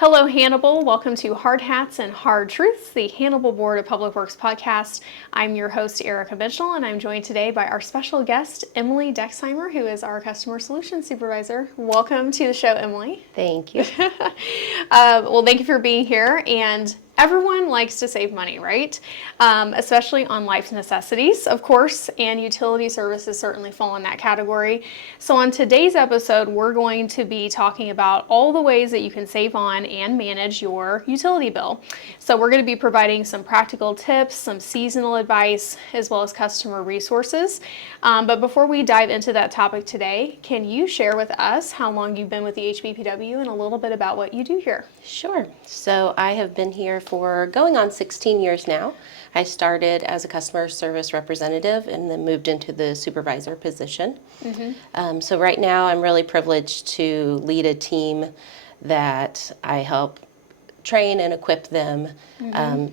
Hello, Hannibal. Welcome to Hard Hats and Hard Truths, the Hannibal Board of Public Works podcast. I'm your host, Erica Mitchell, and I'm joined today by our special guest, Emily Dexheimer, who is our Customer Solutions Supervisor. Welcome to the show, Emily. Thank you. Well, thank you for being here. And everyone likes to save money, right? Especially on life necessities, of course, and utility services certainly fall in that category. So on today's episode, we're going to be talking about all the ways that you can save on and manage your utility bill. So we're going to be providing some practical tips, some seasonal advice, as well as customer resources. But before we dive into that topic today, can you share with us how long you've been with the HBPW and a little bit about what you do here? Sure. So I have been here for going on 16 years now. I started as a customer service representative and then moved into the supervisor position. So right now I'm really privileged to lead a team that I help train and equip them.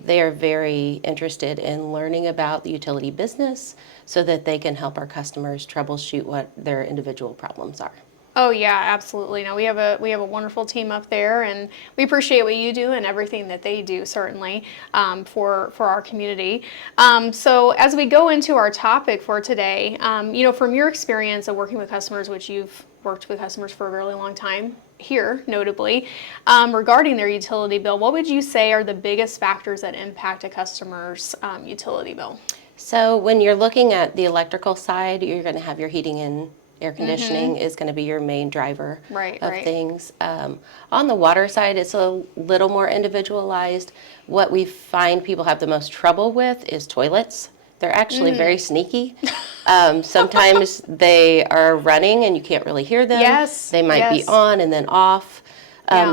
They are very interested in learning about the utility business so that they can help our customers troubleshoot what their individual problems are. Oh yeah, absolutely. No, we have a wonderful team up there, and we appreciate what you do and everything that they do, certainly, for our community. So as we go into our topic for today, from your experience of working with customers, which you've worked with customers for a really long time here, notably, regarding their utility bill, what would you say are the biggest factors that impact a customer's utility bill? So when you're looking at the electrical side, you're going to have your heating and air conditioning is going to be your main driver of things. On the water side, it's a little more individualized. What we find people have the most trouble with is toilets. They're actually very sneaky. Sometimes they are running and you can't really hear them. They might be on and then off.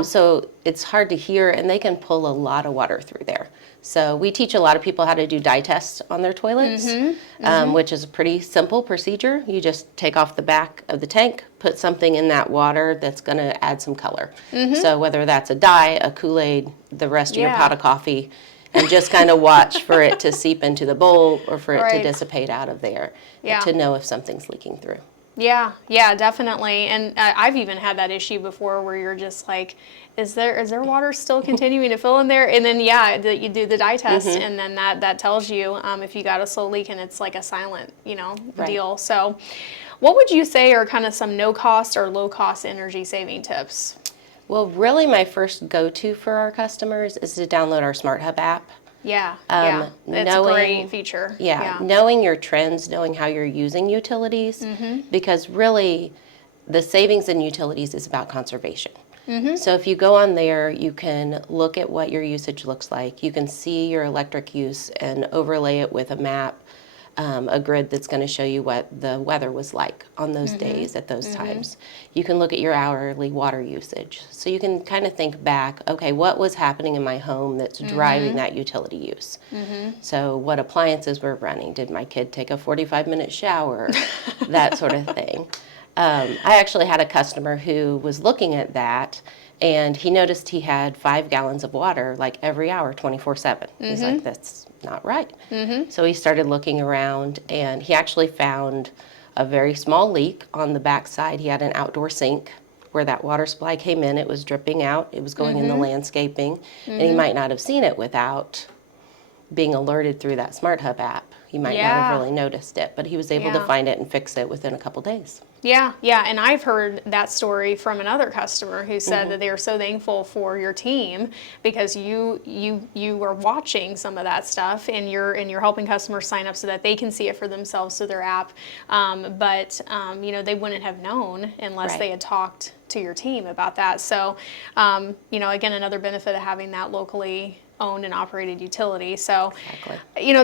So it's hard to hear, and they can pull a lot of water through there. So we teach a lot of people how to do dye tests on their toilets, which is a pretty simple procedure. You just take off the back of the tank, put something in that water that's going to add some color. So whether that's a dye, a Kool-Aid, the rest of your pot of coffee, and just kind of watch for it to seep into the bowl or for it to dissipate out of there to know if something's leaking through. Yeah, definitely. And I've even had that issue before where you're just like, is there water still continuing to fill in there? And then, you do the dye test, and then that tells you if you got a slow leak, and it's like a silent, deal. So what would you say are kind of some no-cost or low-cost energy saving tips? Well, really my first go-to for our customers is to download our Smart Hub app. It's a great feature. Knowing your trends, knowing how you're using utilities, because really the savings in utilities is about conservation. So if you go on there, you can look at what your usage looks like. You can see your electric use and overlay it with a map, a grid that's going to show you what the weather was like on those days at those times. You can look at your hourly water usage. So you can kind of think back, okay, what was happening in my home that's driving that utility use? So what appliances were running? Did my kid take a 45-minute shower? That sort of thing. I actually had a customer who was looking at that, and he noticed he had 5 gallons of water like every hour, 24/7. He's like, that's not right. So he started looking around, and he actually found a very small leak on the back side. He had an outdoor sink where that water supply came in. It was dripping out. It was going in the landscaping, and he might not have seen it without being alerted through that Smart Hub app. He might not have really noticed it, but he was able to find it and fix it within a couple days. And I've heard that story from another customer who said that they are so thankful for your team because you are watching some of that stuff, and you're helping customers sign up so that they can see it for themselves through their app. But they wouldn't have known unless they had talked to your team about that. So again, another benefit of having that locally owned and operated utility. So,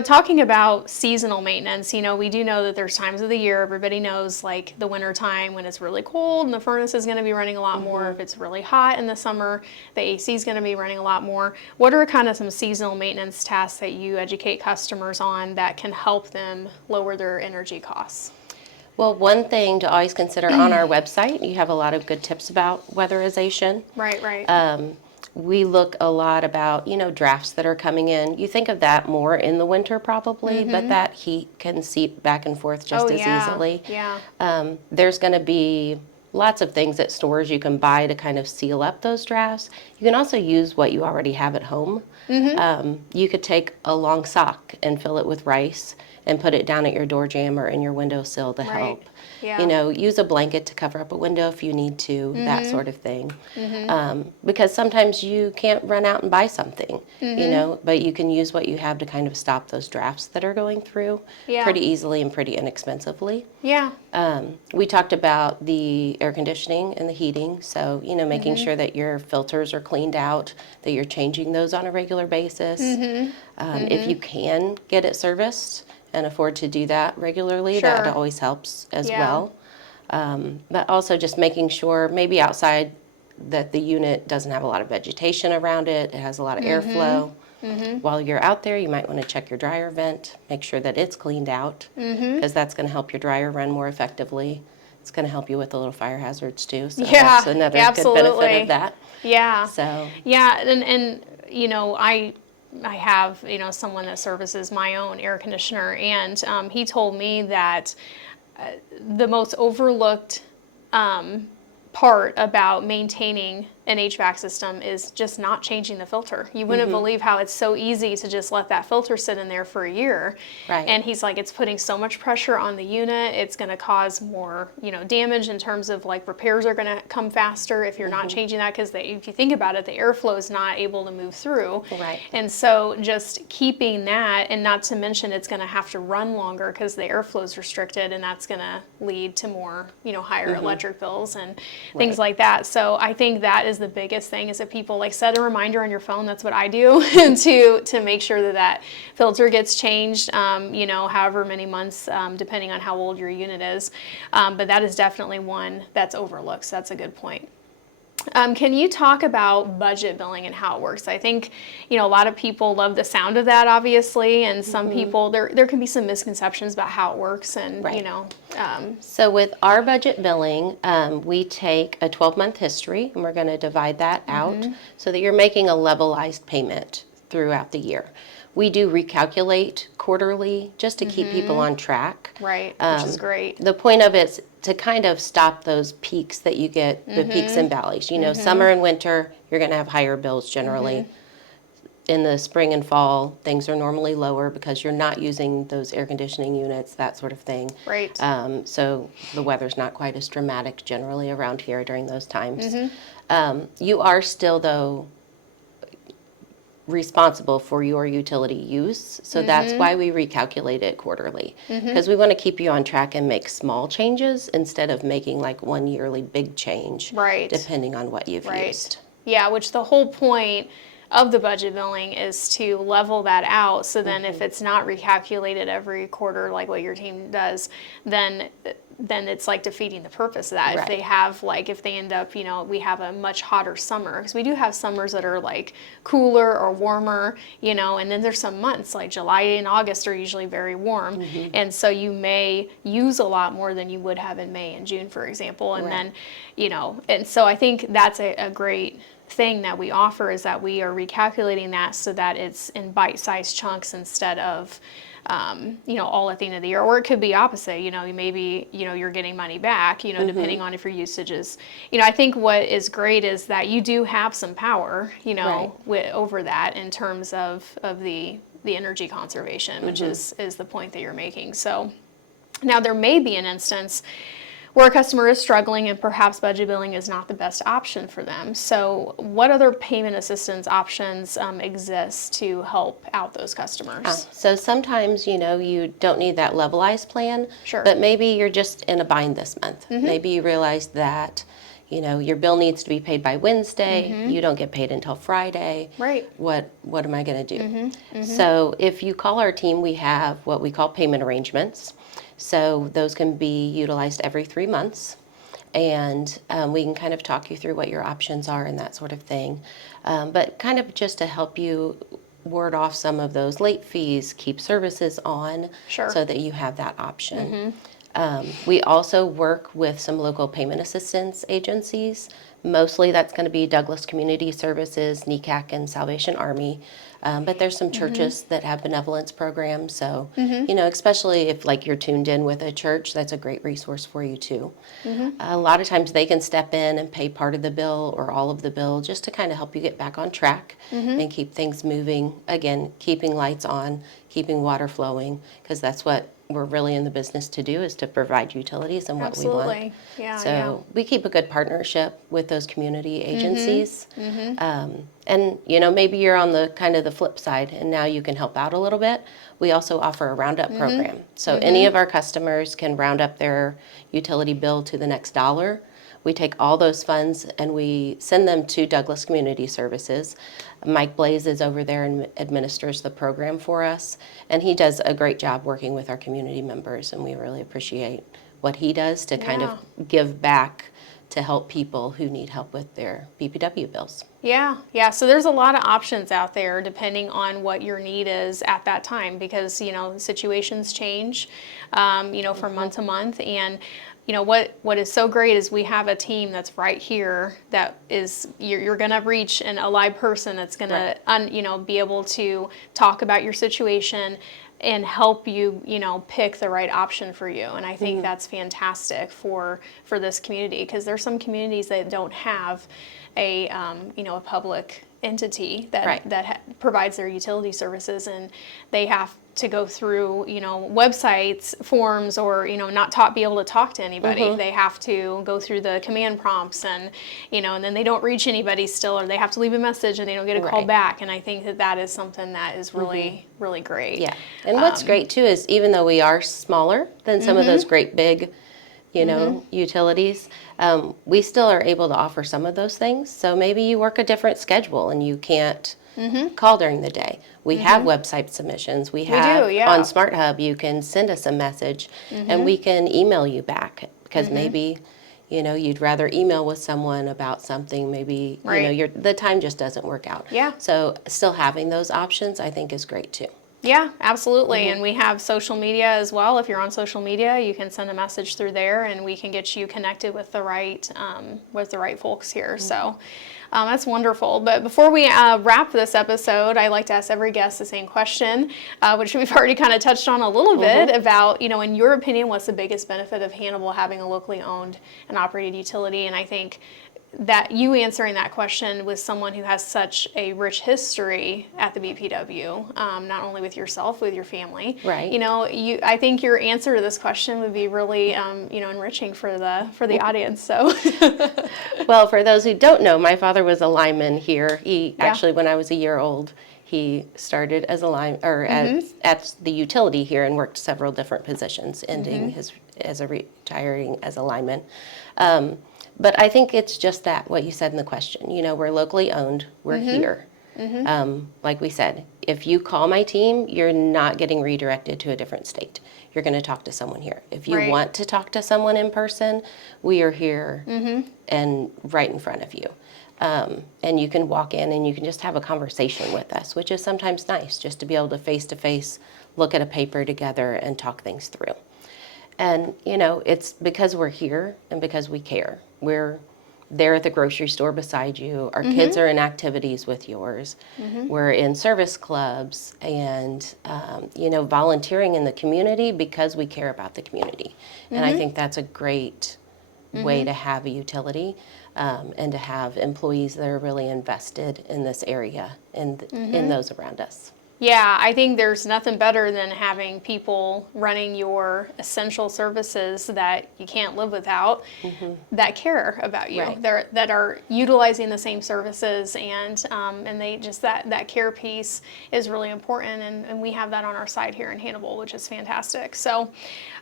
talking about seasonal maintenance, we do know that there's times of the year, everybody knows, like the winter time when it's really cold and the furnace is going to be running a lot more. If it's really hot in the summer, the AC is going to be running a lot more. What are kind of some seasonal maintenance tasks that you educate customers on that can help them lower their energy costs? Well, one thing to always consider on our website, you have a lot of good tips about weatherization. Right. We look a lot about, drafts that are coming in. You think of that more in the winter probably, but that heat can seep back and forth just as easily. There's going to be lots of things at stores you can buy to kind of seal up those drafts. You can also use what you already have at home. You could take a long sock and fill it with rice and put it down at your door jamb or in your windowsill to help. Yeah. You know, use a blanket to cover up a window if you need to, that sort of thing. Because sometimes you can't run out and buy something, you know, but you can use what you have to kind of stop those drafts that are going through pretty easily and pretty inexpensively. Yeah. We talked about the air conditioning and the heating, so, you know, making sure that your filters are cleaned out, that you're changing those on a regular basis. If you can get it serviced and afford to do that regularly, that always helps as well. But also just making sure maybe outside that the unit doesn't have a lot of vegetation around it, it has a lot of airflow. While you're out there, you might want to check your dryer vent, make sure that it's cleaned out, because that's going to help your dryer run more effectively. It's going to help you with the little fire hazards too, so that's another good benefit of that. Yeah. So yeah, and you know, I have, you know, someone that services my own air conditioner, and he told me that the most overlooked part about maintaining an HVAC system is just not changing the filter. You wouldn't believe how it's so easy to just let that filter sit in there for a year. Right. And he's like, it's putting so much pressure on the unit. It's going to cause more, you know, damage in terms of like repairs are going to come faster if you're not changing that, because if you think about it, the airflow is not able to move through. Right. And so just keeping that, and not to mention it's going to have to run longer because the airflow is restricted, and that's going to lead to more, you know, higher electric bills and things like that. So I think that is the biggest thing, is that people like set a reminder on your phone. That's what I do to make sure that that filter gets changed, you know, however many months, depending on how old your unit is. But that is definitely one that's overlooked. So that's a good point. Can you talk about budget billing and how it works? I think, you know, a lot of people love the sound of that, obviously, and some people, there can be some misconceptions about how it works, and, you know. So with our budget billing, we take a 12-month history, and we're going to divide that out so that you're making a levelized payment throughout the year. We do recalculate quarterly just to keep people on track. Right, which is great. The point of it's to kind of stop those peaks that you get, the peaks and valleys. You know, summer and winter, you're going to have higher bills generally. In the spring and fall, things are normally lower because you're not using those air conditioning units, that sort of thing. Right. So the weather's not quite as dramatic generally around here during those times. You are still, though, responsible for your utility use, so that's why we recalculate it quarterly, because we want to keep you on track and make small changes instead of making like one yearly big change, depending on what you've used. Yeah, which the whole point of the budget billing is to level that out, so then if it's not recalculated every quarter like what your team does, then it's like defeating the purpose of that. If they have, like, if they end up, you know, we have a much hotter summer, because we do have summers that are like cooler or warmer, you know, and then there's some months like July and August are usually very warm, and so you may use a lot more than you would have in May and June, for example, and then, you know, and so I think that's a great thing that we offer, is that we are recalculating that so that it's in bite-sized chunks instead of you know, all at the end of the year. Or it could be opposite, you know, maybe, you know, you're getting money back, you know, depending on if your usage is, you know, I think what is great is that you do have some power, you know, over that in terms of the energy conservation, which is the point that you're making. So now there may be an instance where a customer is struggling and perhaps budget billing is not the best option for them. So what other payment assistance options exist to help out those customers? So sometimes, you know, you don't need that levelized plan, but maybe you're just in a bind this month. Maybe you realize that, you know, your bill needs to be paid by Wednesday, you don't get paid until Friday. What am I going to do? So if you call our team, we have what we call payment arrangements. So those can be utilized every 3 months, and we can kind of talk you through what your options are and that sort of thing. But kind of just to help you ward off some of those late fees, keep services on, so that you have that option. We also work with some local payment assistance agencies. Mostly that's going to be Douglas Community Services, NECAC, and Salvation Army. But there's some churches that have benevolence programs. So, especially if like you're tuned in with a church, that's a great resource for you too. A lot of times they can step in and pay part of the bill or all of the bill just to kind of help you get back on track and keep things moving. Again, keeping lights on, keeping water flowing, because that's what we're really in the business to do, is to provide utilities and what we want. Absolutely. Yeah. So we keep a good partnership with those community agencies. And, maybe you're on the kind of the flip side and now you can help out a little bit. We also offer a roundup program. So any of our customers can round up their utility bill to the next dollar. We take all those funds and we send them to Douglas Community Services. Mike Blaze is over there and administers the program for us. And he does a great job working with our community members, and we really appreciate what he does to kind of give back to help people who need help with their BPW bills. Yeah, yeah. So there's a lot of options out there depending on what your need is at that time, because situations change, from month to month. And what is so great is we have a team that's right here that is you're going to reach a live person that's going to be able to talk about your situation and help you, pick the right option for you. And I think that's fantastic for this community, because there's some communities that don't have a public entity that provides their utility services, and they have to go through websites, forms, or not be able to talk to anybody. They have to go through the command prompts, and and then they don't reach anybody still, or they have to leave a message and they don't get a call back. And I think that is something that is really really great. Yeah, and what's great too is, even though we are smaller than some of those great big utilities, we still are able to offer some of those things. So maybe you work a different schedule and you can't call during the day. We have website submissions. We have on Smart Hub, you can send us a message and we can email you back, because maybe you'd rather email with someone about something. Maybe the time just doesn't work out. Yeah. So still having those options, I think, is great too. Yeah, absolutely. And we have social media as well. If you're on social media, you can send a message through there, and we can get you connected with the right folks here. So that's wonderful. But before we wrap this episode, I like to ask every guest the same question, which we've already kind of touched on a little bit about, in your opinion, what's the biggest benefit of Hannibal having a locally owned and operated utility? And I think that you answering that question with someone who has such a rich history at the BPW, not only with yourself, with your family. Right. I think your answer to this question would be really, enriching for the audience. So. Well, for those who don't know, my father was a lineman here. He actually, when I was a year old, he started as a at the utility here and worked several different positions, ending retiring as a lineman. But I think it's just what you said in the question. We're locally owned. We're here. Like we said, if you call my team, you're not getting redirected to a different state. You're going to talk to someone here. If you want to talk to someone in person, we are here and right in front of you. And you can walk in and you can just have a conversation with us, which is sometimes nice, just to be able to face-to-face look at a paper together and talk things through. And, it's because we're here and because we care. We're there at the grocery store beside you. Our kids are in activities with yours. We're in service clubs and, volunteering in the community because we care about the community. And I think that's a great way to have a utility and to have employees that are really invested in this area and in those around us. Yeah, I think there's nothing better than having people running your essential services that you can't live without, that care about you, that are utilizing the same services, and they just that care piece is really important, and we have that on our side here in Hannibal, which is fantastic. So,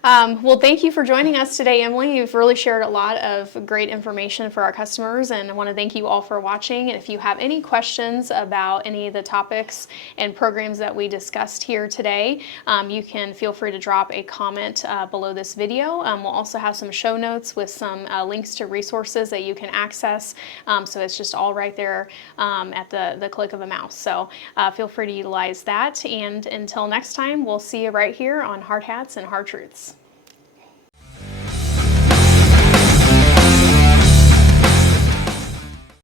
well, thank you for joining us today, Emily. You've really shared a lot of great information for our customers, and I want to thank you all for watching. And if you have any questions about any of the topics and programs that we discussed here today, you can feel free to drop a comment below this video. We'll also have some show notes with some links to resources that you can access. So it's just all right there at the click of a mouse. So feel free to utilize that. And until next time, we'll see you right here on Hard Hats and Hard Truths.